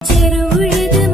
ചെറുകുഴുത്